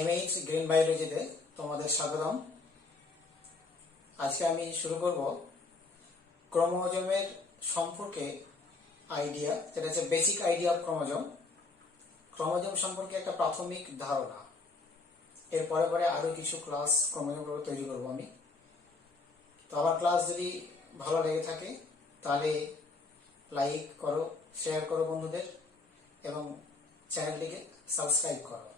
MH green বায়োলজিতে তোমাদের স্বাগতম। আজকে আমি শুরু করব ক্রোমোজোমের সম্পর্কে আইডিয়া, যেটা হচ্ছে basic idea of chromosome. Chromosome সম্পর্কে একটা প্রাথমিক ধারণা। এর পরে পরে আরো কিছু ক্লাস ক্রোমোজোম তৈরি করব আমি। তো আমার ক্লাস যদি ভালো লেগে থাকে তাহলে লাইক করো, শেয়ার করো বন্ধুদের, এবং চ্যানেলটিকে সাবস্ক্রাইব করো।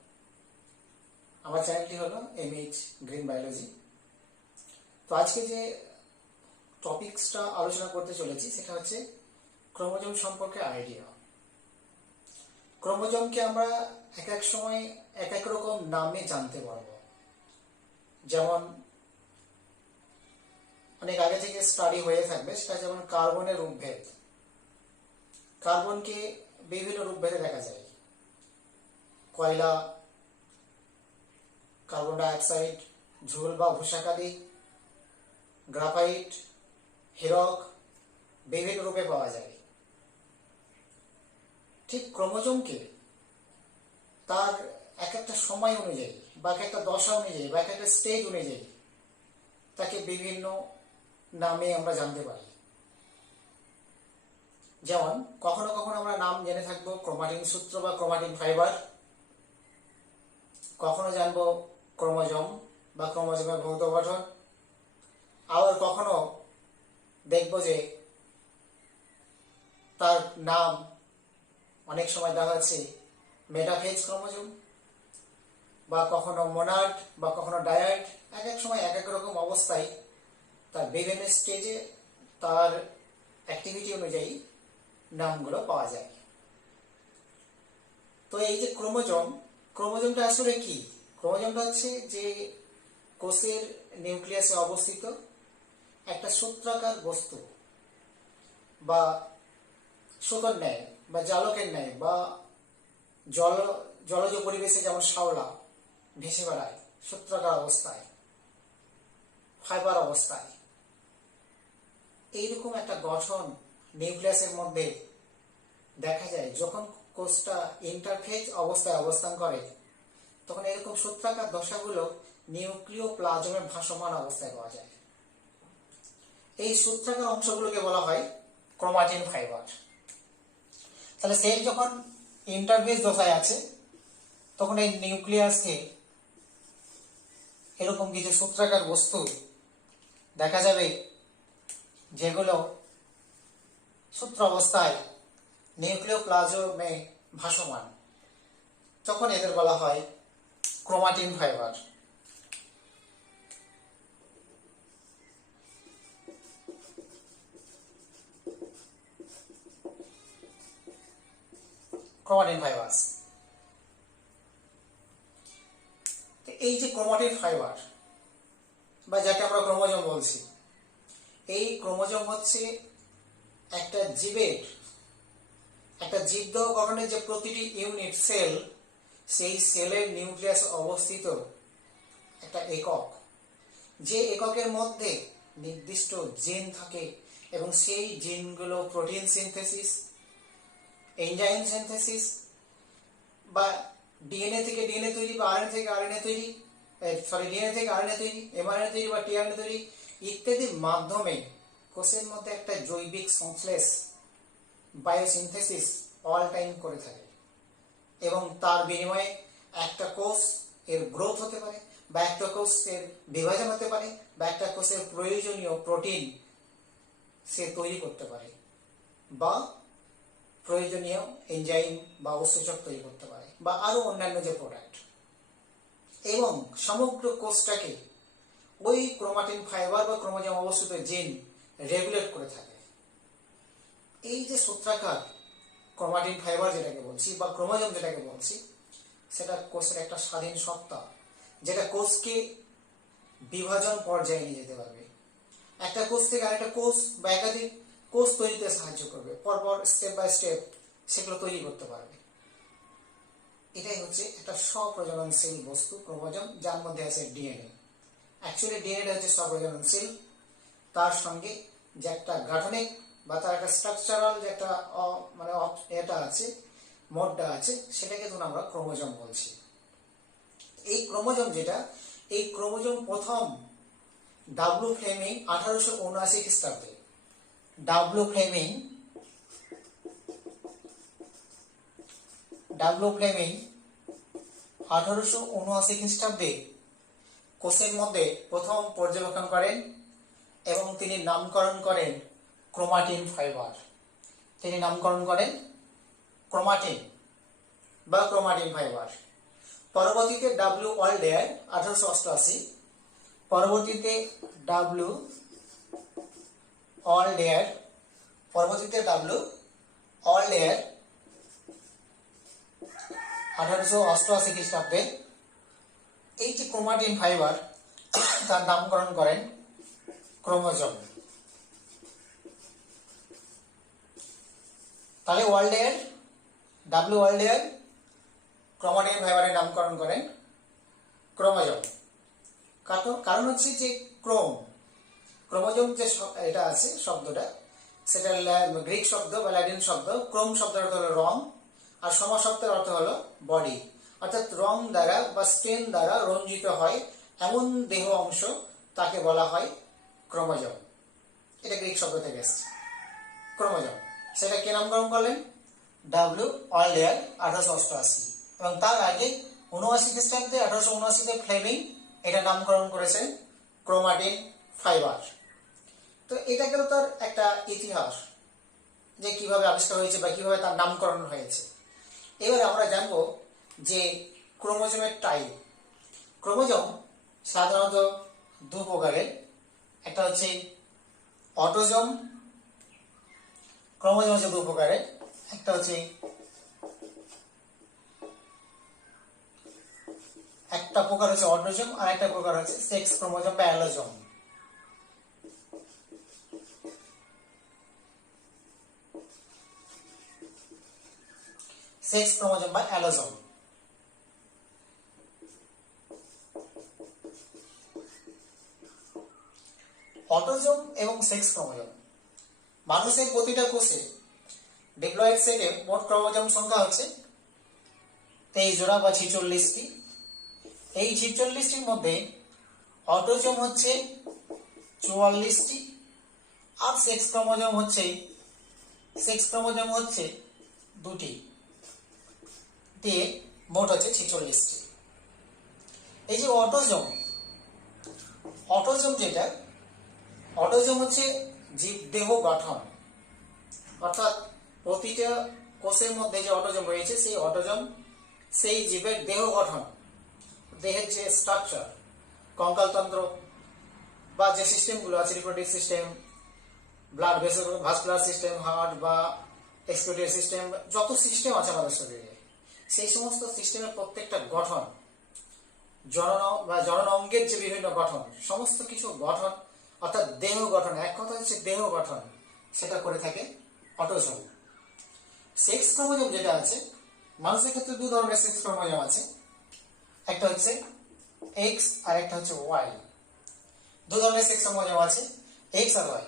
আমার চ্যানেলটি হলো এমএইচ গ্রিন বায়োলজি। তো আজকে যে টপিকসটা আলোচনা করতে চলেছি সেটা হচ্ছে ক্রোমোজোম সম্পর্কে আইডিয়া। ক্রোমোজোমকে আমরা এক এক সময় এক এক রকম নামে জানতে পারবো। যেমন অনেক আগে থেকে স্টাডি হয়ে থাকবে, সেটা যেমন কার্বনের রূপভেদ। কার্বনকে বিভিন্ন রূপভেদে দেখা যায়। কয়লা, কার্বন ডাইঅক্সাইড, ঝুল বা ভূষাকালি, গ্রাফাইট, হীরক, বিভিন্ন রূপে পাওয়া যায়। ঠিক ক্রোমোজোমকে তার এক একটা সময় অনুযায়ী বা এক একটা দশা অনুযায়ী বা এক একটা স্টেজ অনুযায়ী তাকে বিভিন্ন নামে আমরা জানতে পারি। যেমন কখনো কখনো আমরা নাম জেনে থাকবো ক্রোমাটিন সূত্র বা ক্রোমাটিন ফাইবার, কখনো জানবো ক্রোমোজোম বা ক্রোমোজোমের ভৌত গঠন, আবার কখনো দেখবো যে তার নাম অনেক সময় দেখা যাচ্ছে মেটাফেজ ক্রোমোজোম, বা কখনো মোনাড বা কখনো ডায়াড। এক এক সময় এক এক রকম অবস্থায় তার বিভিন্ন স্টেজে তার অ্যাক্টিভিটি অনুযায়ী নামগুলো পাওয়া যায়। তো এই যে ক্রোমোজোমটা আসলে কি? ক্রোমোজোমটা হচ্ছে যে কোষের নিউক্লিয়াসে অবস্থিত একটা সূত্রাকার বস্তু, বা সুতোর ন্যায় বা জালকের ন্যায়, বা জলজ পরিবেশে যেমন শ্যাওলা ভেসে বেড়ায় সূত্রাকার অবস্থায়, ফাইবার অবস্থায়। এইরকম একটা গঠন নিউক্লিয়াসের মধ্যে দেখা যায়। যখন কোষটা ইন্টারফেজ অবস্থায় অবস্থান করে তখন এরকম সূত্রাকার দশাগুলো নিউক্লিওপ্লাজমে ভাসমান অবস্থায় পাওয়া যায়। এই সূত্রাকার অংশগুলোকে বলা হয় ক্রোমাটিন ফাইবার। তাহলে সেল যখন ইন্টারফেজ দশায় আছে তখন এই নিউক্লিয়াসকে এরকম কিছু সূত্রাকার বস্তু দেখা যাবে, যেগুলো সূত্র অবস্থায় নিউক্লিওপ্লাজমে ভাসমান। তখন এদের বলা হয় ক্রোমাটিন ফাইবার। Chromatin fibres. এই যে ক্রোমাটিন ফাইবার বা যাকে আমরা ক্রোমোজোম বলছি, এই ক্রোমোজোম হচ্ছে একটা জীবদেহ গঠনের যে প্রতিটি ইউনিট সেল, সেই সেলের নিউক্লিয়াস অবস্থিত একটা একক, যে এককের মধ্যে নির্দিষ্ট জিন থাকে এবং সেই জিনগুলো প্রোটিন সিনথেসিস, এনজাইম সিনথেসিস, বা ডিএনএ থেকে ডিএনএ তৈরি বা আরএনএ থেকে আরএনএ তৈরি, ডিএনএ থেকে আরএনএ তৈরি, এমআরএনএ তৈরি বা টিআরএনএ তৈরি ইত্যাদির মাধ্যমে কোষের মধ্যে একটা জৈবিক সংশ্লেষ, বায়োসিনথেসিস অল টাইম করে থাকে। এবং তার বিনিময়ে একটা কোষ এর গ্রোথ হতে পারে, বা একটা কোষের বিভাজন হতে পারে, বা একটা কোষের প্রয়োজনীয় প্রোটিন সে তৈরি করতে পারে, বা প্রয়োজনীয় এনজাইম বা উৎসেচক তৈরি করতে পারে, বা আরো অন্যান্য যে প্রোডাক্ট। এবং সমগ্র কোষটাকে ওই ক্রোমাটিন ফাইবার বা ক্রোমোজোম অবস্থিত জিন রেগুলেট করে থাকে। এই যে সূত্রাকার ক্রোমাটিন ফাইবার যেটাকে বলছি বা ক্রোমোজোম যেটাকে বলছি, সেটা কোষের একটা স্বাধীন সত্তা, যেটা কোষকে বিভাজন পর্যায়ে নিয়ে যেতে পারবে। একটা কোষ থেকে আরেকটা কোষ বা একাধিক কোষ তৈরিতে সাহায্য করবে, পরপর স্টেপ বাই স্টেপ সেগুলো তৈরি করতে পারবে। এটাই হচ্ছে একটা স্বপ্রজননশীল বস্তু ক্রোমোজোম, যার মধ্যে আছে ডিএনএ। অ্যাকচুয়ালি ডিএনএ হচ্ছে স্বপ্রজননশীল, তার সঙ্গে যে একটা গাঠনিক বা তার একটা স্ট্রাকচারাল যে একটা এটা আছে, মোডটা আছে, সেটাকে ধরুন আমরা ক্রোমোজোম বলছি। এই ক্রোমোজোম যেটা, এই ক্রোমোজোম প্রথম ডাব্লু ফ্লেমিং 1879 খ্রিস্টাব্দে, ডাব্লু ফ্লেমিং 1879 খ্রিস্টাব্দে কোষের মধ্যে প্রথম পর্যবেক্ষণ করেন এবং তিনি নামকরণ করেন ক্রোমাটিন ফাইবার। তিনি নামকরণ করেন ক্রোমাটিন বা ক্রোমাটিন ফাইবার। পরবর্তীতে ডাব্লিউ ওয়াল্ডেয়ার 1888, পরবর্তীতে ডাব্লিউ ওয়াল্ডেয়ার 1888 খ্রিস্টাব্দে এই যে ক্রোমাটিন ফাইবার তার নামকরণ করেন ক্রোমোজোম। তাহলে ডাব্লিউ ওয়াল্ডেয়ার ক্রোমাটিন ফাইবারের নামকরণ করেন ক্রোমোজোম। কারণ হচ্ছে যে ক্রোমোজোম যে এটা আছে শব্দটা, সেটা গ্রিক শব্দ বা ল্যাটিন শব্দ। ক্রোম শব্দের অর্থ হলো রং, আর সোমা শব্দের অর্থ হলো বডি, অর্থাৎ রং দ্বারা বা স্টেন দ্বারা রঞ্জিত হয় এমন দেহ অংশ তাকে বলা হয় ক্রোমোজোম। এটা গ্রিক শব্দ থেকে এসেছে ক্রোমোজোম। সেটা কে নামকরণ করলেন? ডাব্লিউ ওয়াল্ডেয়ার 1888। এবং তার আগে 79 খ্রিস্টাব্দে 1879 ফ্লেমিং এটা নামকরণ করেছেন ক্রোমাটিন ফাইবার। তো এটা গেল তার একটা ইতিহাস, যে কিভাবে আবিষ্কার হয়েছে বা কিভাবে তার নামকরণ হয়েছে। এবারে আমরা জানবো যে ক্রোমোজোমের টাইপ। ক্রোমোজোম সাধারণত দু প্রকারের, একটা হচ্ছে অটোজোম। ক্রোমোজোম হচ্ছে দু প্রকারের, একটা হচ্ছে অটোজোম আর একটা প্রকার হচ্ছে সেক্স ক্রোমোজোম বা অ্যালোজোম। সেক্স ক্রোমোজোম বা অ্যালোজোম। অটোজোম এবং সেক্স ক্রোমোজোম। মানুষের প্রতিটা কোষে ডিপ্লয়েড সেটে মোট ক্রোমোজোম সংখ্যা হচ্ছে 23 জোড়া বা 46টি। এই 46টির মধ্যে অটোজোম হচ্ছে 44টি আর সেক্স ক্রোমোজোম হচ্ছে 2টি, দিয়ে মোট হচ্ছে 46টি। এই যে অটোজোম হচ্ছে জীব দেহ গঠন, অর্থাৎ প্রতিটা কোষের মধ্যে যে অটোজোম রয়েছে সেই অটোজোম সেই জীবের দেহ গঠন, দেহের যে স্ট্রাকচার, কঙ্কালতন্ত্র বা যে সিস্টেমগুলো আছে, reproductive system, blood vessel, vascular system, heart বা এক্সক্রিটরি সিস্টেম, যত সিস্টেম আছে আমাদের শরীরে, সেই সমস্ত সিস্টেমের প্রত্যেকটা গঠন, জনন অঙ্গের যে বিভিন্ন গঠন, সমস্ত কিছু গঠন অর্থাৎ দেহ গঠন, এক কথা হচ্ছে দেহ গঠন, সেটা করে থাকে অটোজোম। সেক্স ক্রোমোজোম যেটা আছে, মানুষের ক্ষেত্রে দু ধরনের সেক্স ক্রোমোজোম আছে, একটা হচ্ছে এক্স আর একটা হচ্ছে ওয়াই। দু ধরনের সেক্স ক্রোমোজোম আছে, এক্স আর ওয়াই।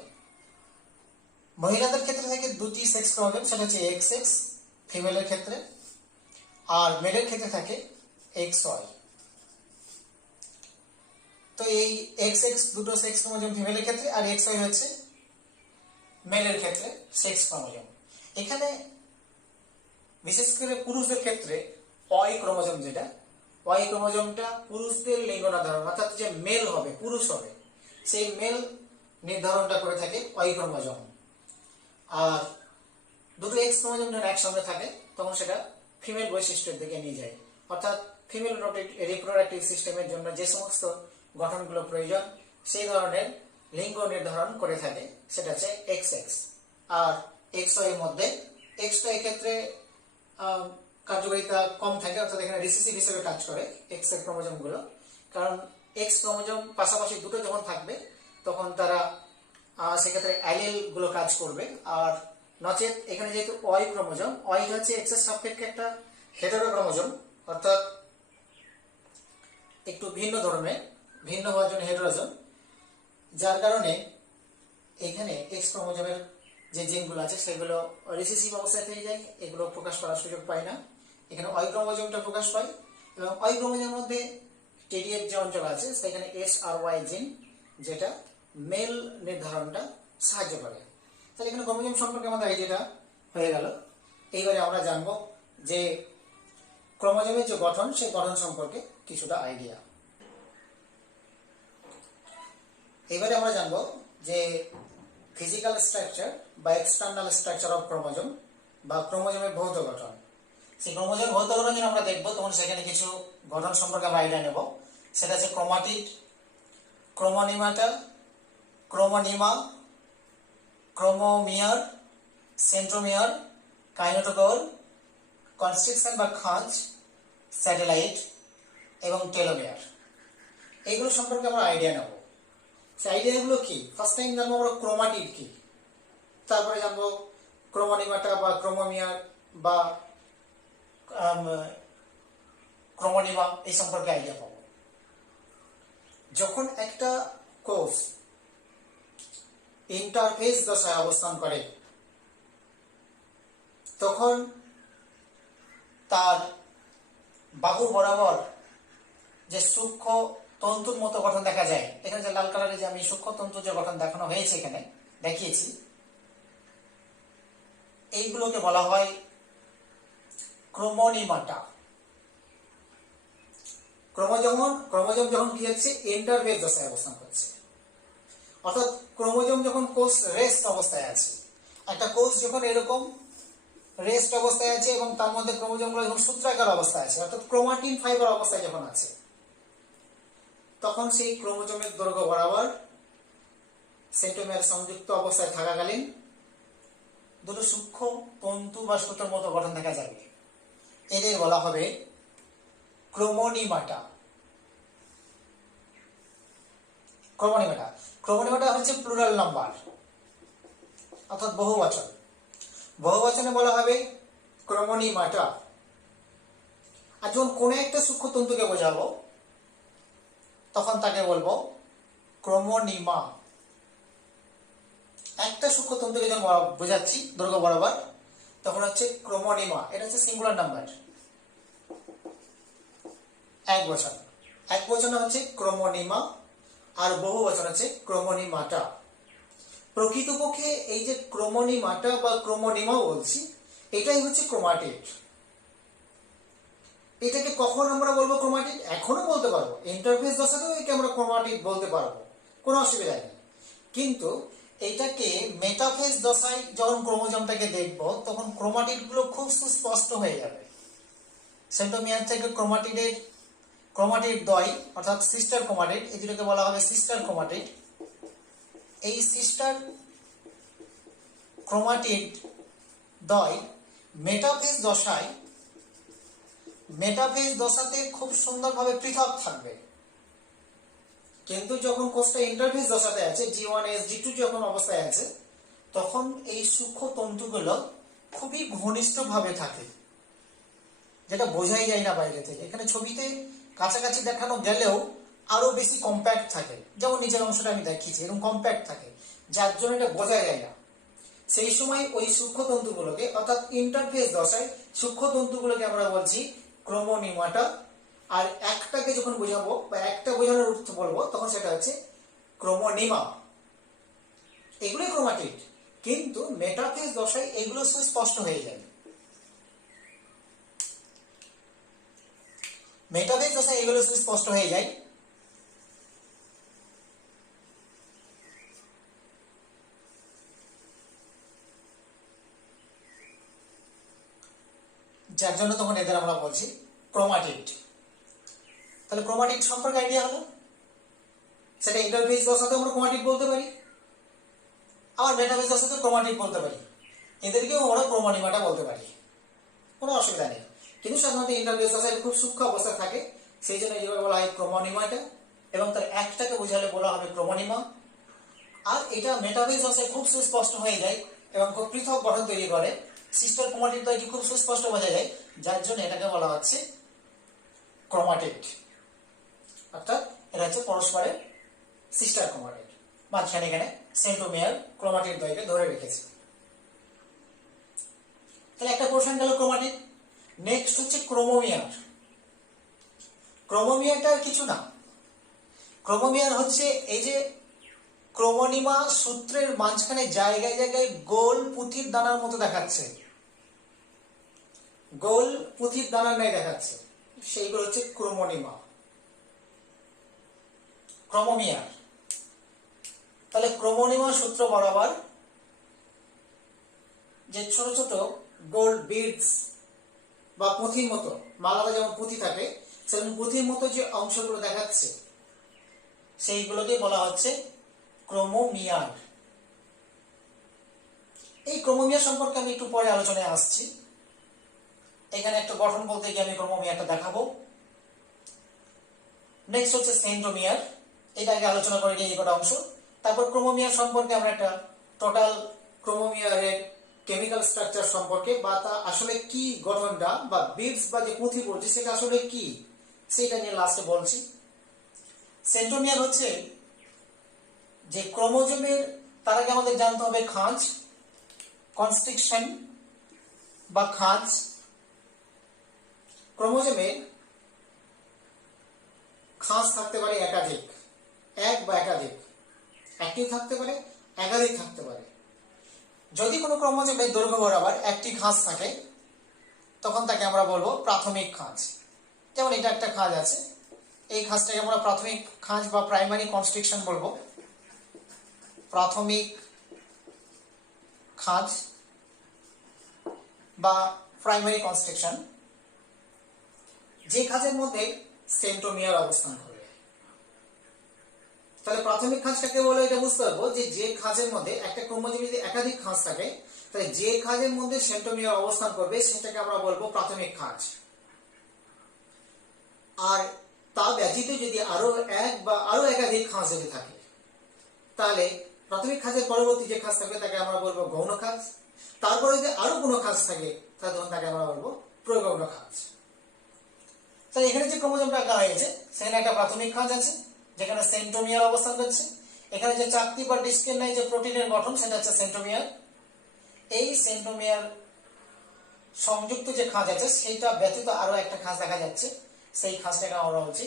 মহিলাদের ক্ষেত্রে থাকে দুটি সেক্স ক্রোমোজোম, সেটা হচ্ছে এক্স এক্স ফিমেলের ক্ষেত্রে, আর মেলের ক্ষেত্রে থাকে এক্স ওয়াই। তো এই এক্স এক্স দুটো সেক্স ক্রোমোজোম ফিমেলের ক্ষেত্রে, আর এক্স ওয়াই হচ্ছে মেলের ক্ষেত্রে সেক্স ক্রোমোজোম। এখানে বিশেষ করে পুরুষদের ক্ষেত্রে ওয়াই ক্রোমোজোম যেটা, ওয়াই ক্রোমোজোমটা পুরুষদের লিঙ্গ নির্ধারণ, অর্থাৎ যে মেল হবে, পুরুষ হবে, সেই মেল নির্ধারণটা করে থাকে ওয়াই ক্রোমোজোম। আর দুটো এক্স ক্রোমোজোম যখন একসঙ্গে থাকে তখন সেটা ফিমেল বৈশিষ্ট্যের দিকে নিয়ে যায়, অর্থাৎ ফিমেল রিপ্রোডাক্টিভ সিস্টেমের জন্য যে সমস্ত গঠনগুলো প্রয়োজন সেই ধরনের লিঙ্গ নির্ধারণ করে থাকে, সেটা হচ্ছে এক্স এক্স। আর এক্স ওয়াই এর মধ্যে এক্সটা এক্ষেত্রে কার্যকারিতা কম থাকে, অর্থাৎ এখানে রিসেসিভ হিসেবে কাজ করে এক্স এর ক্রোমোজোম গুলো, কারণ এক্স ক্রোমোজোম পাশাপাশি দুটো যখন থাকবে তখন তারা সেক্ষেত্রে অ্যালিল গুলো কাজ করবে। আর নচেত এখানে যেহেতু ওয়াই ক্রোমোজোম, ওয়াই হচ্ছে এক্স এর সাপেক্ষে একটা হেটেরো ক্রোমোজোম, অর্থাৎ একটু ভিন্ন ধর্মে, ভিন্ন হওয়ার জন্য হেটেরোজোম, যার কারণে এখানে এক্স ক্রোমোজোমের যে জিনগুলো আছে সেগুলো রিসেসিভ অবস্থায় থেকে যায়, এগুলো প্রকাশ করার সুযোগ পায় না। এখানে ওয়াই ক্রোমোজোমটা প্রকাশ পায়, এবং ওয়াই ক্রোমোজোমের মধ্যে টিডিএফ যে অঞ্চল আছে সেখানে SRY জিন, যেটা মেল নির্ধারণটা সাহায্য করে। তাহলে এখানে ক্রোমোজোম সম্পর্কে আমাদের আইডিয়াটা হয়ে গেল। এইবারে আমরা জানবো যে ক্রোমোজোমের যে গঠন, সেই গঠন সম্পর্কে কিছুটা আইডিয়া। এবারে আমরা জানবো যে ফিজিক্যাল স্ট্রাকচার বা এক্সটার্নাল স্ট্রাকচার অফ ক্রোমোজোম বা ক্রোমোজোমের ভৌত গঠন। সেই ক্রোমোজোমের ভৌত গঠন যখন আমরা দেখবো তখন সেখানে কিছু গঠন সম্পর্কে আমরা আইডিয়া নেব। সেটা হচ্ছে ক্রোমাটিড, ক্রোমোনিমাটা, chromonema, chromomere, centromere, kinetochore, constriction বা খাঁজ, স্যাটেলাইট এবং টেলোমিয়ার। এইগুলো সম্পর্কে আমরা আইডিয়া নেব। সেই আইডিয়াগুলো কি? ফার্স্ট টাইম জানবো আমরা ক্রোমাটিড কি, তারপরে জানবো ক্রোমোনিমাটা বা ক্রোমোমিয়ার বা ক্রোমোনিমা, এই সম্পর্কে আইডিয়া পাবো। যখন একটা কোষ ইন্টারফেস দশায় অবস্থান করে তখন তার বাহু বরাবর যে সূক্ষ্ম তন্তুর মতো গঠন দেখা যায়, এখানে যে লাল কালারে যে আমি সূক্ষ্ম তন্তুর যে গঠন দেখানো হয়েছে এখানে দেখিয়েছি, এইগুলোকে বলা হয় ক্রোমোনিমাটা। ক্রোমোজোম যখন কি হচ্ছে ইন্টারফেস দশায় অবস্থান করছে, অর্থাৎ ক্রোমোজোম যখন কোষ রেস্ট অবস্থায় আছে, একটা কোষ যখন এরকম রেস্ট অবস্থায় আছে এবং তার মধ্যে ক্রোমোজোমগুলো যখন সূত্রাকার অবস্থায় আছে, অর্থাৎ ক্রোমাটিন ফাইবার অবস্থায় যখন আছে, তখন সেই ক্রোমোজোমের দৈর্ঘ্য বরাবর সেন্ট্রোমিয়ার সংযুক্ত অবস্থায় থাকাকালীন দুটো সূক্ষ্ম তন্তু বা সুতোর মতো গঠন দেখা যাবে। এদের বলা হবে ক্রোমোনিমাটা। ক্রোমোনিমাটা হচ্ছে প্লুরাল নাম্বার, অর্থাৎ বহুবচন। বহুবচনে বলা হবে ক্রোমোনিমাটা। আর যখন কোনো একটা সূক্ষ্ম তন্তুকে বোঝাবো তখন তাকে বলবো ক্রোমোনিমা। একটা সূক্ষ্ম তন্তুকে যখন বোঝাচ্ছি দৈর্ঘ্য বরাবর তখন হচ্ছে ক্রোমোনিমা। এটা হচ্ছে সিঙ্গুলার নাম্বার, এক বচনে হচ্ছে ক্রোমোনিমা আর বহু বচন হচ্ছে ক্রোমোনিমাটা। প্রকৃতপক্ষে এই যে ক্রোমোনিমাটা বা ক্রোমোনিমা বলছি, এটাই হচ্ছে ক্রোমাটিড। এটাকে কখন আমরা বলবো ক্রোমাটিড? এখনো বলতে পারবো, ইন্টারফেস দশাতেও একে আমরা ক্রোমাটিড বলতে পারবো, কোনো অসুবিধা নেই। কিন্তু এটাকে মেটাফেজ দশায় যখন ক্রোমোজোমটাকে দেখবো তখন ক্রোমাটিড গুলো খুব সুস্পষ্ট হয়ে যাবে। সেন্ট্রোমিয়ার থেকে ক্রোমাটিড দ্বয় অর্থাৎ সিস্টার ক্রোমাটিড, এই দুটোকে বলা হবে সিস্টার ক্রোমাটিড। এই সিস্টার ক্রোমাটিড দ্বয় মেটাফেজ দশাতে খুব সুন্দরভাবে পৃথক থাকবে। কিন্তু যখন কোষটা ইন্টারফেস দশাতে আছে, G1S G2 যখন অবস্থায় আছে, তখন এই সূক্ষ্ম তন্তুগুলো খুবই ঘনিষ্ঠভাবে থাকে, যেটা বোঝাই যায় না বাইরে থেকে। এখানে ছবিতে কাছাকাছি দেখানো গেলেও আরো বেশি কম্প্যাক্ট থাকে, যেমন নিচের অংশটা আমি দেখিয়েছি, এরকম কম্প্যাক্ট থাকে, যার জন্য এটা বোঝা যায় না। সেই সময় ওই সূক্ষ্ম তন্তুগুলোকে, অর্থাৎ ইন্টারফেস দশায় সূক্ষ্ম তন্তুগুলোকে আমরা বলছি ক্রোমোনিমাটা। আর একটাকে যখন বোঝাবো বা একটা বোঝানোর অর্থ বলবো তখন সেটা হচ্ছে ক্রোমোনিমা। এগুলোই ক্রোমাটিড, কিন্তু মেটাফেজ দশায় এগুলো সুস্পষ্ট হয়ে যায়। মেটাফেজ দশায় এগুলো সুস্পষ্ট হয়ে যায়। যার জন্য তখন এদের আমরা বলছি ক্রোমাটিড। তাহলে ক্রোমাটিড সম্পর্কে আইডিয়া হলো। সেটা ইন্টারফেস দশাতে আমরা ক্রোমাটিড বলতে পারি, আবার মেটাফেজ দশাতে ক্রোমাটিড বলতে পারি, এদেরকেও আমরা ক্রোমোনিমাটা বলতে পারি, কোনো অসুবিধা নেই। কিন্তু সাধারণত ইন্টারফেস দশায় খুব সূক্ষ্ম অবস্থায় থাকে, সেই জন্য যেভাবে বলা হয় ক্রোমোনিমাটা, এবং তার একটাকে বোঝালে বলা হবে ক্রোমোনিমা। আর এটা মেটাফেজ দশায় খুব সুস্পষ্ট হয়ে যায় এবং খুব পৃথক গঠন তৈরি করে। সিস্টার ক্রোমাটিড দ্বয়টি খুব সুস্পষ্ট বোঝা যায়, যার জন্য এটাকে বলা হচ্ছে ক্রোমাটিড। অর্থাৎ এটা হচ্ছে পরস্পরের সিস্টার ক্রোমাটিড। মাঝখানে এখানে সেন্ট্রোমিয়ার ক্রোমাটিড দ্বয়কে ধরে রেখেছে। তাহলে একটা পোর্শন গেল ক্রোমাটিড। নেক্সট হচ্ছে ক্রোমোমিয়ার। ক্রোমোমিয়ারটা আর কিছু না, ক্রোমোমিয়ার হচ্ছে এই যে ক্রোমোনিমা সূত্রের মাঝখানে জায়গায় জায়গায় গোল পুঁথির দানার মতো দেখাচ্ছে, গোল পুঁথির দানার ন্যায় দেখাচ্ছে, সেইগুলো হচ্ছে ক্রোমোনিমা, ক্রোমোমিয়ার। তাহলে ক্রোমোনিমা সূত্র বরাবর যে ছোট ছোট গোল্ড বিডস বা পুঁথির মতো, মালাতে যেমন পুঁথি থাকে সেরকম পুঁথির মতো যে অংশগুলো দেখাচ্ছে সেইগুলোকে বলা হচ্ছে ক্রোমোমিয়ার। এই ক্রোমোমিয়ার সম্পর্কে আমি একটু পরে আলোচনায় আসছি। এখানে একটা গঠন বলতে গিয়ে আমি ক্রোমোমিয়ারটা দেখাবো। নেক্সট হচ্ছে সেন্ট্রোমিয়ার, এটা আগে আলোচনা করে নিই এই কটা অংশ। তারপর ক্রোমোমিয়ার সম্পর্কে আমরা একটা টোটাল ক্রোমোমিয়ারের কেমিক্যাল স্ট্রাকচার সম্পর্কে বা তা আসলে কি গঠনটা বা বিডস বা যে পুঁথি বলছি সেটা আসলে কি সেটা নিয়ে লাস্টে বলছি। সেন্ট্রোমিয়ার হচ্ছে যে ক্রোমোজোমের, তার আগে আমাদের জানতে হবে খাঁজ, কনস্ট্রিকশন বা খাঁজ। ক্রোমোজোমের খাঁজ থাকতে পারে একাধিক, এক বা একাধিক, একটি থাকতে পারে, একাধিক থাকতে পারে। যদি কোনো ক্রোমোজোমের দৈর্ঘ্য বরাবর একটি খাঁজ থাকে তখন তাকে আমরা বলবো প্রাথমিক খাঁজ। যেমন এটা একটা খাঁজ আছে, এই খাঁজটাকে আমরা প্রাথমিক খাঁজ বা প্রাইমারি কনস্ট্রিকশন বলবো, প্রাথমিক খাঁজ বা প্রাইমারি কনস্ট্রিকশন। যে খাঁজের মধ্যে সেন্ট্রোমিয়ার অবস্থান করবে, তাহলে প্রাথমিক খাঁজটাকে বলে এটা বুঝতে পারবো যে যে খাঁজের মধ্যে একটা ক্রোমোজোমে যদি একাধিক খাঁজ থাকে তাহলে যে খাঁজের মধ্যে সেন্ট্রোমিয়ার অবস্থান করবে সেটাকে আমরা বলবো প্রাথমিক খাঁজ। আর তা ব্যতীত যদি আরো এক বা আরো একাধিক খাঁজ যদি থাকে তাহলে প্রাথমিক খাঁজের পরবর্তী যে খাঁজ থাকবে তাকে আমরা বলবো গৌণ খাঁজ। তারপরে যদি আরো কোনো খাঁজ থাকে তাহলে তখন তাকে আমরা বলবো প্রগৌণ খাঁজ। তাহলে এখানে যে ক্রোমোজোমটা আঁকা হয়েছে সেখানে একটা প্রাথমিক খাঁজ আছে যেখানে সেন্ট্রোমিয়ার অবস্থান করছে। এখানে যে চাকতি বা ডিস্কের ন্যায় যে প্রোটিনের গঠন সেটা হচ্ছে সেন্ট্রোমিয়ার। এই সেন্ট্রোমিয়ার সংযুক্ত যে খাঁজ আছে সেটা ব্যতীত আরো একটা খাঁজ দেখা যাচ্ছে, সেই খাঁজটাকে আমরা বলছি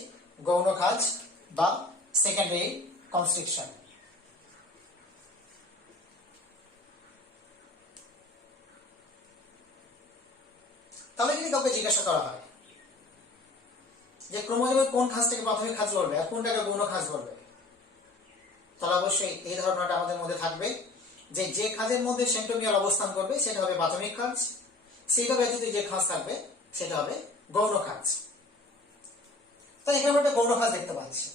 গৌণ খাঁজ বা সেকেন্ডারি কনস্ট্রিকশন। তাহলে যদি কাউকে জিজ্ঞাসা করা হয় যে ক্রোমোজোমের কোন খাঁজটাকে প্রাথমিক খাঁজ বলবে আর কোনটাকে গৌণ খাঁজ বলবে, তাহলে অবশ্যই এই ধারণাটা আমাদের মধ্যে থাকবে যে যে খাঁজের মধ্যে সেন্ট্রোমিয়ার অবস্থান করবে সেটা হবে প্রাথমিক খাঁজ, সেটা ব্যতীত যে খাঁজ থাকবে সেটা হবে গৌণ খাঁজ। তাই এখানে আমরা একটা গৌণ খাঁজ দেখতে পাচ্ছি।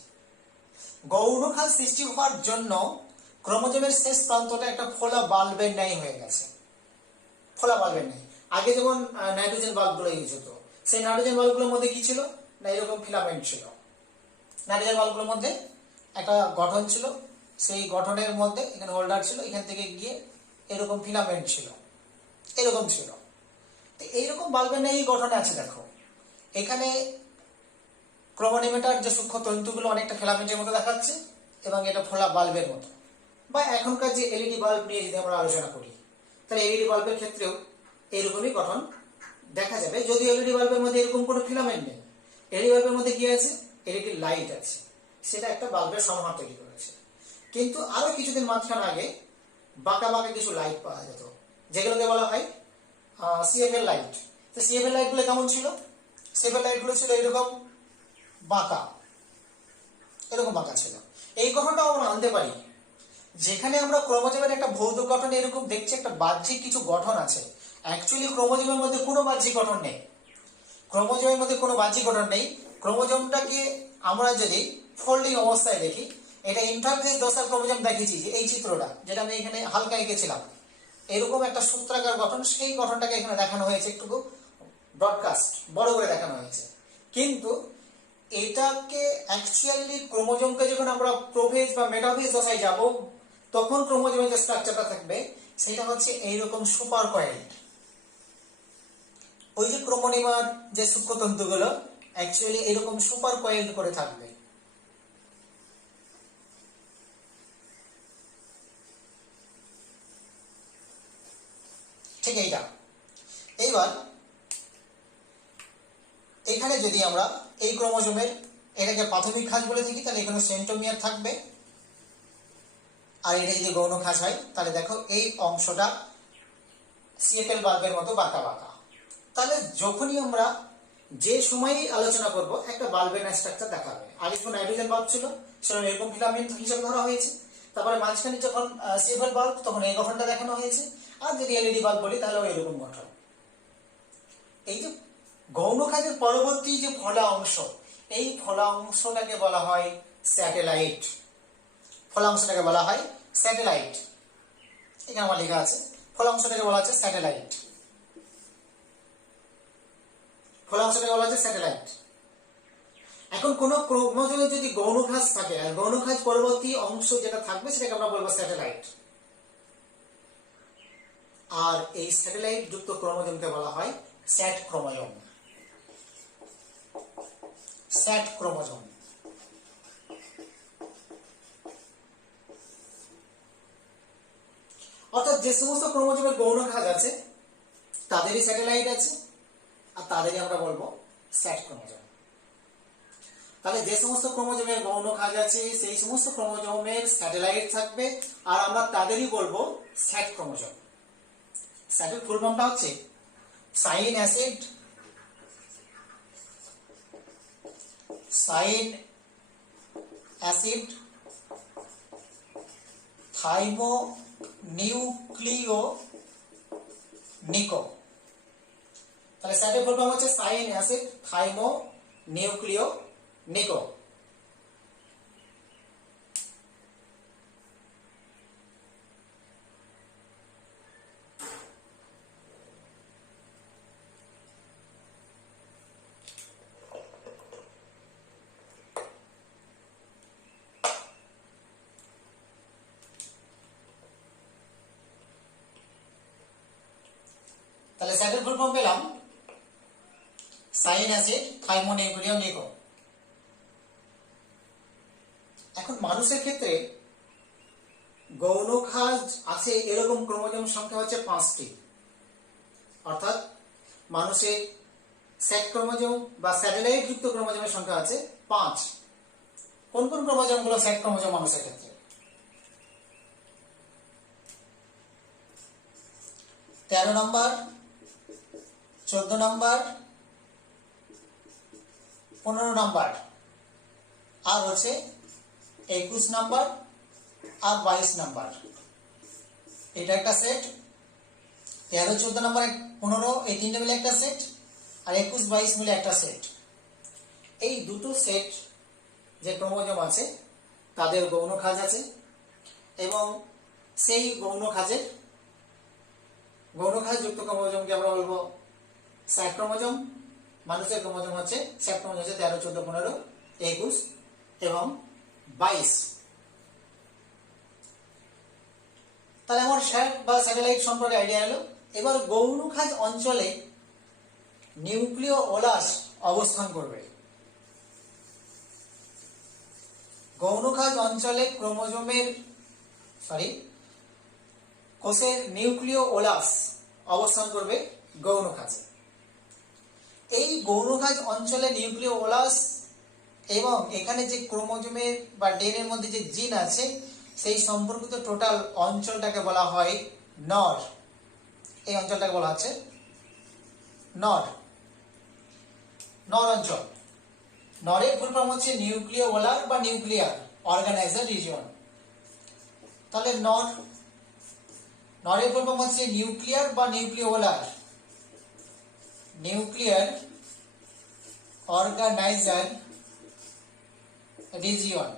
গৌণ খাঁজ সৃষ্টি হওয়ার জন্য ক্রোমোজোমের শেষ প্রান্তটা একটা ফোলা বাল্বের ন্যায় হয়ে গেছে, ফোলা বাল্বের ন্যায়। আগে যেমন নাইট্রোজেন বাল্বগুলো ইউজ হতো, সেই নাইট্রোজেন বাল্বগুলোর মধ্যে কি ছিল না এরকম ফিলামেন্ট ছিল। নাইট্রোজেন বাল্বগুলোর মধ্যে একটা গঠন ছিল, সেই গঠনের মধ্যে এখানে হোল্ডার ছিল, এখান থেকে গিয়ে এরকম ফিলামেন্ট ছিল, এরকম ছিল। তো এইরকম বাল্বের ন্যায় এই গঠনে আছে। দেখো এখানে ক্রোমোনিমেটার যে সূক্ষ্ম তন্তুগুলো অনেকটা ফিলামেন্টের মতো দেখাচ্ছে এবং এটা ফোলা বাল্বের মতো। বা এখনকার যে এলইডি বাল্ব নিয়ে যদি আমরা আলোচনা করি তাহলে এলইডি বাল্বের ক্ষেত্রেও এরকমই গঠন দেখা যাবে, যদিও এলইডি বাল্বের মধ্যে এরকম কোনো ফিলামেন্ট নেই। এলইডি বাল্বের মধ্যে কি আছে, এলইডি লাইট আছে, সেটা একটা বাল্বের সমাহার তৈরি করেছে। কিন্তু আরো কিছুদিন মাঝখানে আগে বাঁকা বাঁকা কিছু লাইট পাওয়া যেত যেগুলোকে বলা হয় সিএফএল লাইট। তো সিএফএল লাইট গুলো কেমন ছিল, সিএফএল লাইট গুলো ছিল এরকম বাঁকা, এরকম বাঁকা ছিল। এই গঠনটাও আমরা আনতে পারি যেখানে আমরা ক্রোমোজোমের একটা ভৌত গঠন এরকম দেখছি, একটা বাহ্যিক কিছু গঠন আছে। অ্যাকচুয়ালি ক্রোমোজোমের মধ্যে কোনো বাহ্যিক গঠন নেই, ক্রোমোজোমের মধ্যে কোনো বাহ্যিক গঠন নেই। ক্রোমোজোমটাকে আমরা যদি ফোল্ডিং অবস্থায় দেখি, এটা ইন্টারফেস দশার ক্রোমোজোম দেখিয়েছি যে এই চিত্রটা যেটা আমি এখানে হালকা এঁকেছিলাম, এরকম একটা সূত্রাকার গঠন, সেই গঠনটাকে এখানে দেখানো হয়েছে, একটু ব্রডকাস্ট বড় করে দেখানো হয়েছে। কিন্তু এটাকে অ্যাকচুয়ালি ক্রোমোজোমকে যখন আমরা প্রোফেজ বা মেটাফেজ দশায় যাব তখন ক্রোমোজোমের যে স্ট্রাকচারটা থাকবে সেটা হচ্ছে এইরকম সুপার কয়েলড। ওই যে ক্রোমোনিমার যে সূক্ষ্মতন্তুগুলো অ্যাকচুয়ালি এরকম সুপার কয়েলড করে থাকবে। ঠিক এইটা। এইবার এখানে যদি আমরা এই ক্রোমোজোমের এটাকে প্রাথমিক খাঁজ বলে থাকি, তাহলে এখানে সেন্ট্রোমিয়ার থাকবে, আর এটা যদি গৌণ খাঁজ হয় তাহলে দেখো এই অংশটা সিএফএল বাল্বের মতো বাঁকা বাঁকা। তাহলে যখনই আমরা যে সময়ই আলোচনা করব একটা বাল্বের স্ট্রাকচার দেখাবে। আগে যখন নাইট্রোজেন বাল্ব ছিল সেটা এরকম ফিলামেন্ট হিসেবে ধরা হয়েছে, তারপরে মাঝখানে যখন সিএফএল বাল্ব তখন এই গঠনটা দেখানো হয়েছে, আর যদি এলইডি বাল্ব বলি তাহলে এরকম গঠন। এই যে গৌণ খাঁজের পরবর্তী যে ফলা অংশ, এই ফলা অংশটাকে বলা হয় স্যাটেলাইট। ফলা অংশটাকে বলা হয় স্যাটেলাইট, এখানে আমার লেখা আছে ফলা অংশটাকে বলা হচ্ছে স্যাটেলাইট। ফলা অংশটাকে বলা হচ্ছে স্যাটেলাইট। এখন কোন ক্রোমোজোমে যদি গৌণ খাঁজ থাকে আর গৌণ খাঁজ পরবর্তী অংশ যেটা থাকবে সেটাকে আমরা বলবো স্যাটেলাইট। আর এই স্যাটেলাইট যুক্ত ক্রোমোজোমকে বলা হয় স্যাট ক্রোমোজোম। স্যাট ক্রোমোজোম। অর্থাৎ যে সমস্ত ক্রোমোজোমের গৌণ খাঁজ আছে তাদেরই স্যাটেলাইট আছে, আর তাদেরই আমরা বলবো স্যাট ক্রোমোজোম। তাহলে যে সমস্ত ক্রোমোজোমের গৌণ খাঁজ আছে সেই সমস্ত ক্রোমোজোমের স্যাটেলাইট থাকবে, আর আমরা তাদেরই বলবো স্যাট ক্রোমোজোম। স্যাটের ফুল ফর্মটা হচ্ছে সাইন অ্যাসিড থাইমোনিউক্লিওনিকো। তাহলে স্যাটের ফুল ফর্ম হচ্ছে সাইন অ্যাসিড থাইমোনিউক্লিওনিকো। তাহলে স্যাটের ফুল ফর্ম পেলাম সাইন অ্যাসিড থাইমোনিউক্লিওনিকো। এখন মানুষের ক্ষেত্রে গৌণ খাঁজ আছে এরকম ক্রোমোজোম সংখ্যা হচ্ছে 5টি। অর্থাৎ মানুষের স্যাট ক্রোমোজোম বা স্যাটেলাইট যুক্ত ক্রোমোজোমের সংখ্যা আছে 5। কোন কোন ক্রোমোজোম গুলো স্যাট ক্রোমোজোম মানুষের ক্ষেত্রে? 13 নম্বর, 14 নম্বর, 15 নম্বর, আর হচ্ছে 21 নম্বর আর 22 নম্বর। এটা একটা সেট। 13, 14 নম্বর, 15 এই তিনটে মিলে একটা সেট, আর 21, 22 মিলে একটা সেট। এই দুটো সেট যে ক্রোমোজোম আছে তাদের গৌণ খাঁজ আছে, এবং সেই গৌণ খাঁজ যুক্ত ক্রোমোজোমকে আমরা বলবো স্যাট ক্রোমোজোম। মানুষের ক্রোমোজোম হচ্ছে স্যাট ক্রোমোজোম হচ্ছে 13, 14, 15, 21 এবং 22। তাহলে আমার স্যাট বা স্যাটেলাইট সম্পর্কে আইডিয়া এলো। এবার গৌণ খাঁজ অঞ্চলে নিউক্লিয় ওলাস অবস্থান করবে। গৌণ খাঁজ অঞ্চলে কোষের নিউক্লিয় ওলাস অবস্থান করবে গৌণ খাঁজে। এই গৌণ খাঁজ অঞ্চলে নিউক্লিয় ওলাস এবং এখানে যে ক্রোমোজোমের বা ডিএনএর মধ্যে যে জিন আছে সেই সম্পর্কিত টোটাল অঞ্চলটাকে বলা হয় নর। এই অঞ্চলটাকে বলা হচ্ছে নর অঞ্চল। নরের ফুল ফর্ম হচ্ছে নিউক্লিয় ওলার বা নিউক্লিয়ার অর্গানাইজার রিজিয়ন। তাহলে নরের ফুল ফর্ম হচ্ছে নিউক্লিয়ার বা নিউক্লিয় ওলার অর্গানাইজার রিজিয়ন।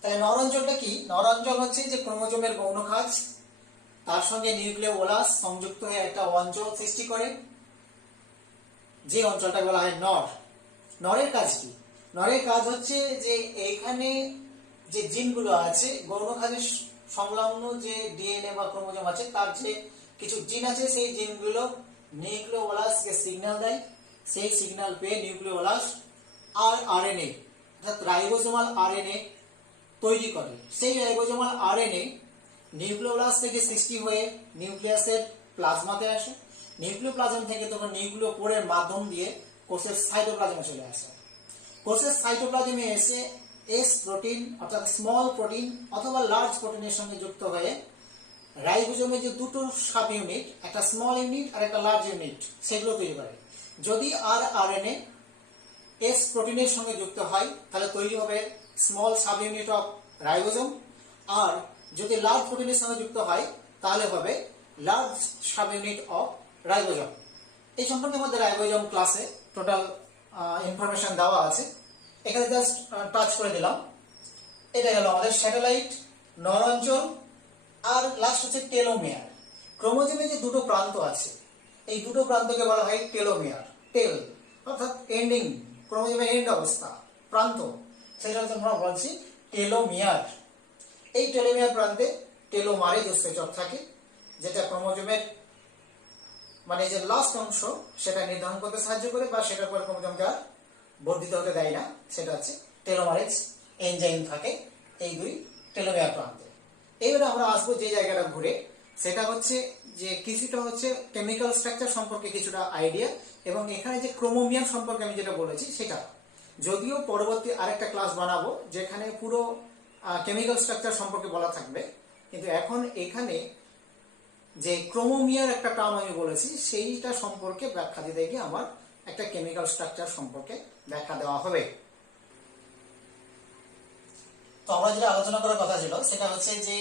তাহলে নর অঞ্চলটা কি? নর অঞ্চল হচ্ছে যে ক্রোমোজোমের গৌণ খাঁজ তার সঙ্গে নিউক্লিয় ওলাস সংযুক্ত হয়ে একটা অঞ্চল সৃষ্টি করে, যে অঞ্চলটা বলা হয় নর। নরের কাজ কি? নরের কাজ হচ্ছে যে এইখানে যে জিনগুলো আছে গৌণ খাঁজের সংলগ্ন যে ডিএনএ বা ক্রোমোজোম আছে তার যে কিছু জিন আছে সেই জিনগুলো নিউক্লিয় ওলাসকে সিগন্যাল দেয়। সেই সিগন্যাল পেয়ে নিউক্লিয় ওলাস আর আরএনএ অর্থাৎ রাইবোজোমাল আরএনএ তৈরি করে। সেই রাইবোজোমাল আরএনএ নিউক্লিওলাস থেকে সৃষ্টি হয়ে নিউক্লিয়াসের প্লাজমাতে আসে, নিউক্লিওপ্লাজম থেকে তখন নিউক্লিয় পোরের মাধ্যম দিয়ে কোষের সাইটোপ্লাজমে চলে আসে। কোষের সাইটোপ্লাজমে এসে এস প্রোটিন অর্থাৎ স্মল প্রোটিন অথবা লার্জ প্রোটিনের সঙ্গে যুক্ত হয়ে রাইবোজোমে যে দুটো সাব ইউনিট, একটা স্মল ইউনিট আর একটা লার্জ ইউনিট, সেগুলো তৈরি করে। যদি আরএনএ এস প্রোটিনের সঙ্গে যুক্ত হয় তাহলে তৈরি হবে small subunit of ribosome, আর যদি লার্জ প্রোটিনের সঙ্গে যুক্ত হয় তাহলে হবে large subunit of ribosome. এই সম্পর্কে আমাদের রাইবোজোম ক্লাসে টোটাল ইনফরমেশন দেওয়া আছে, এখানে জাস্ট টাচ করে দিলাম। এটা গেল আমাদের স্যাটেলাইট, নরঞ্চল, আর লাস্ট হচ্ছে টেলোমিয়ার। ক্রোমোজোমে যে দুটো প্রান্ত আছে, এই দুটো প্রান্তকে বলা হয় টেলোমিয়ার। টেল অর্থাৎ এন্ডিং, ক্রোমোজোমের এন্ড অবস্থা, প্রান্ত, সেটা হচ্ছে আমরা বলছি টেলোমিয়ার। এই টেলোমিয়ার প্রান্তে টেলোমারেজ উৎসেচক থাকে, যেটা ক্রোমোজোমের মানে যে লাস্ট অংশ সেটা নির্ধারণ করতে সাহায্য করে বা সেটার পর ক্রোমোজোমকে আর বর্ধিত হতে দেয় না, সেটা হচ্ছে টেলোমারেজ এনজাইম থাকে এই দুই টেলোমিয়ার প্রান্তে। এইবারে আমরা আসবো যে জায়গাটা ঘুরে, সেটা হচ্ছে যে কিছুটা হচ্ছে কেমিক্যাল স্ট্রাকচার সম্পর্কে কিছুটা আইডিয়া, এবং এখানে যে ক্রোমোমিয়ার সম্পর্কে আমি যেটা বলেছি সেটা, যদিও পরবর্তী আরেকটা ক্লাস বানাবো যেখানে পুরো কেমিক্যাল স্ট্রাকচার সম্পর্কে বলা থাকবে, কিন্তু এখন এখানে যে ক্রোমোমিয়ার একটা টার্ম আমি বলেছি সেইটা সম্পর্কে ব্যাখ্যা দিতে গিয়ে আমার একটা কেমিক্যাল স্ট্রাকচার সম্পর্কে ব্যাখ্যা দেওয়া হবে। তো আমরা যেটা আলোচনা করার কথা ছিল সেটা হচ্ছে যে